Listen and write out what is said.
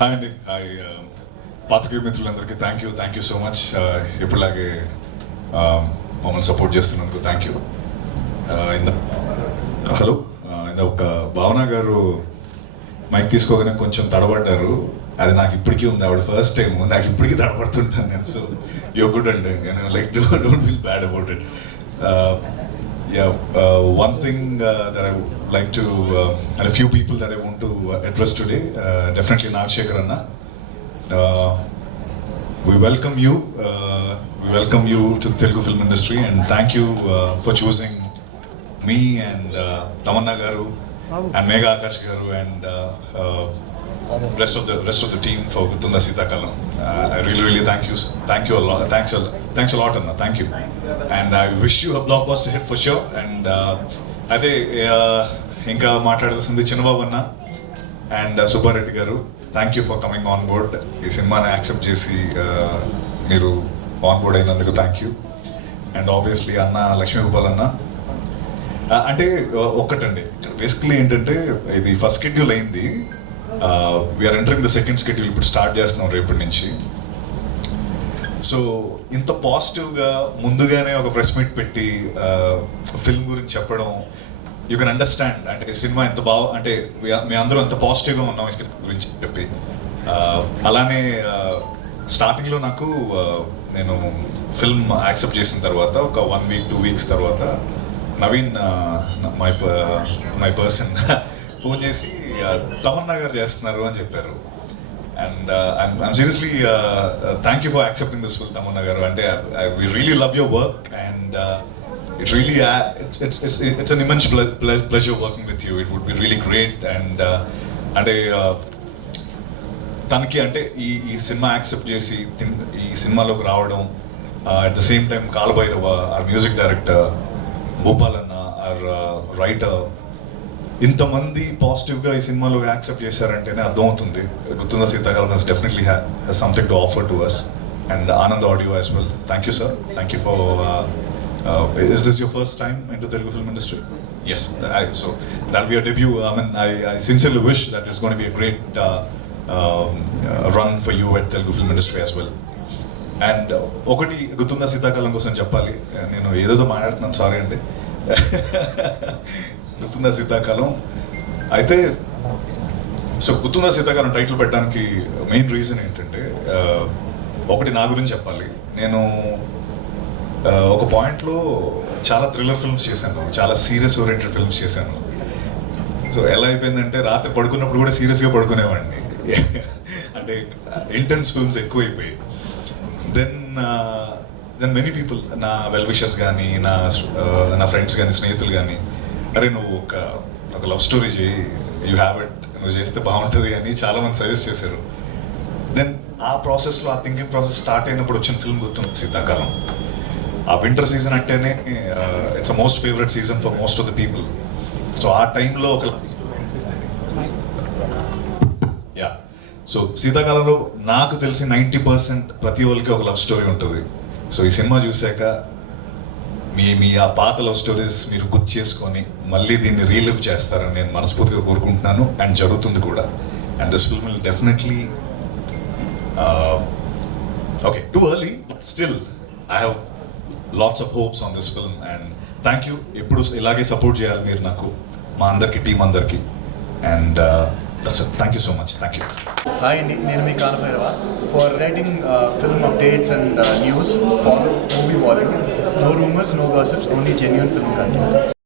హాయ్ అండి. హాయ్ పాత్రికేయ మిత్రులందరికీ థ్యాంక్ యూ సో మచ్. ఎప్పుడులాగే మమ్మల్ని సపోర్ట్ చేస్తున్నందుకు థ్యాంక్ యూ. హలో, ఇంత ఒక భావన గారు మైక్ తీసుకోగానే కొంచెం తడబడ్డారు. అది నాకు ఇప్పటికీ ఉంది. ఆవిడ ఫస్ట్ టైం నాకు ఇప్పటికీ తడబడుతుంటాను నేను. సో యూర్ గుడ్ అండి. Like don't feel bad about it. One thing that I would like to, and a few people that I want to address today, definitely Nagshekar Anna. We welcome you to the Telugu film industry, and thank you for choosing me and Tamanna Garu and Megha Akash Garu and rest of the team for Guttunda Seethakalam. I really thank you a lot. Thanks a lot, Anna. Thank you. And I wish you a blockbuster hit for sure. And అయితే ఇంకా మాట్లాడాల్సింది చిన్నబాబు అన్న and Subbareddy గారు. Thank you for coming on board. ఈ సినిమాని accept చేసి మీరు on board అయినందుకు థ్యాంక్ యూ. అండ్ ఆబ్వియస్లీ అన్న లక్ష్మీగోపాల్ అన్న. అంటే ఒక్కటండి, బేసికలీ ఏంటంటే ఇది ఫస్ట్ షెడ్యూల్ అయింది. We are entering the second schedule. ఇప్పుడు స్టార్ట్ చేస్తున్నాం రేపటి నుంచి. సో ఇంత పాజిటివ్గా ముందుగానే ఒక ప్రెస్ మీట్ పెట్టి ఫిల్మ్ గురించి చెప్పడం, యూ కెన్ అండర్స్టాండ్. అంటే సినిమా ఎంత అంటే మీ అందరూ ఎంత పాజిటివ్గా ఉన్నాం ఈ స్క్రిప్ట్ గురించి చెప్పి. అలానే స్టార్టింగ్లో నాకు నేను ఫిల్మ్ యాక్సెప్ట్ చేసిన తర్వాత ఒక 1 week 2 weeks తర్వాత నవీన్ మై పర్సన్ ఫోన్ చేసి తమన్నా గారు చేస్తున్నారు అని చెప్పారు. And I'm seriously thank you for accepting this film, Tamanna Garu. And we really love your work, and it really it's an immense pleasure working with you. It would be really great. And తనకి అంటే ఈ cinema accept చేసి ఈ సినిమాలోకి రావడం, at the same time Kalabhairava our music director, Bhupal అన్న our writer, ఇంతమంది పాజిటివ్గా ఈ సినిమాలో యాక్సెప్ట్ చేశారంటేనే అర్థమవుతుంది గుర్తుందా సీతాకాలం has definitely has something to offer to us. And Anand Audio as well. Thank you, sir. Thank you for is this your first time into Telugu film industry? Yes. So that'll be a debut. I mean, I sincerely wish that it's going to be a great run for you at Telugu film industry as well. And ఒకటి గుర్తుందా సీతాకాలం కోసం చెప్పాలి. నేను ఏదేదో మాట్లాడుతున్నాను, సారీ అండి. గుర్తుందా శీతాకాలం అయితే, సో గుర్తుందా శీతాకాలం టైటిల్ పెట్టడానికి మెయిన్ రీజన్ ఏంటంటే, ఒకటి నా గురించి చెప్పాలి. నేను ఒక పాయింట్లో చాలా థ్రిల్లర్ ఫిల్మ్స్ చేశాను, చాలా సీరియస్ ఓరియంటెడ్ ఫిల్మ్స్ చేశాను. సో ఎలా అయిపోయిందంటే రాత్రి పడుకున్నప్పుడు కూడా సీరియస్గా పడుకునేవాడిని. అంటే ఇంటెన్స్ ఫిల్మ్స్ ఎక్కువైపోయాయి. దెన్ మెనీ పీపుల్, నా వెల్ విషర్స్ కానీ, నా ఫ్రెండ్స్ కానీ, స్నేహితులు కానీ, అరే నువ్వు ఒక లవ్ స్టోరీ చేయి, యూ హ్యావ్ ఇట్, నువ్వు చేస్తే బాగుంటుంది అని చాలామంది సజెస్ట్ చేశారు. దెన్ ఆ ప్రాసెస్లో, ఆ థింకింగ్ ప్రాసెస్ స్టార్ట్ అయినప్పుడు వచ్చిన ఫిల్మ్ గుర్తుంది సీతాకాలం. ఆ వింటర్ సీజన్ అంటేనే it's a most favourite season for most of the people. So ఆ టైంలో సో శీతాకాలంలో నాకు తెలిసి 90% ప్రతి ఒక్కరికి ఒక లవ్ స్టోరీ ఉంటుంది. సో ఈ సినిమా చూశాక మీ ఆ పాత లవ్ స్టోరీస్ మీరు గుర్తు చేసుకొని మళ్ళీ దీన్ని రీలివ్ చేస్తారని నేను మనస్ఫూర్తిగా కోరుకుంటున్నాను. అండ్ జరుగుతుంది కూడా. And this film will definitely okay too early, but still I have lots of hopes on this film. And thank you. ఎప్పుడు ఇలాగే సపోర్ట్ చేయాలి మీరు నాకు, మా అందరికీ, టీం అందరికీ. And thank you so much. Thank you. Hi అండి, నేను మీ Kaala Bhairava. For writing film updates and news, follow Movie Volume. No rumors, no gossips, only genuine film content.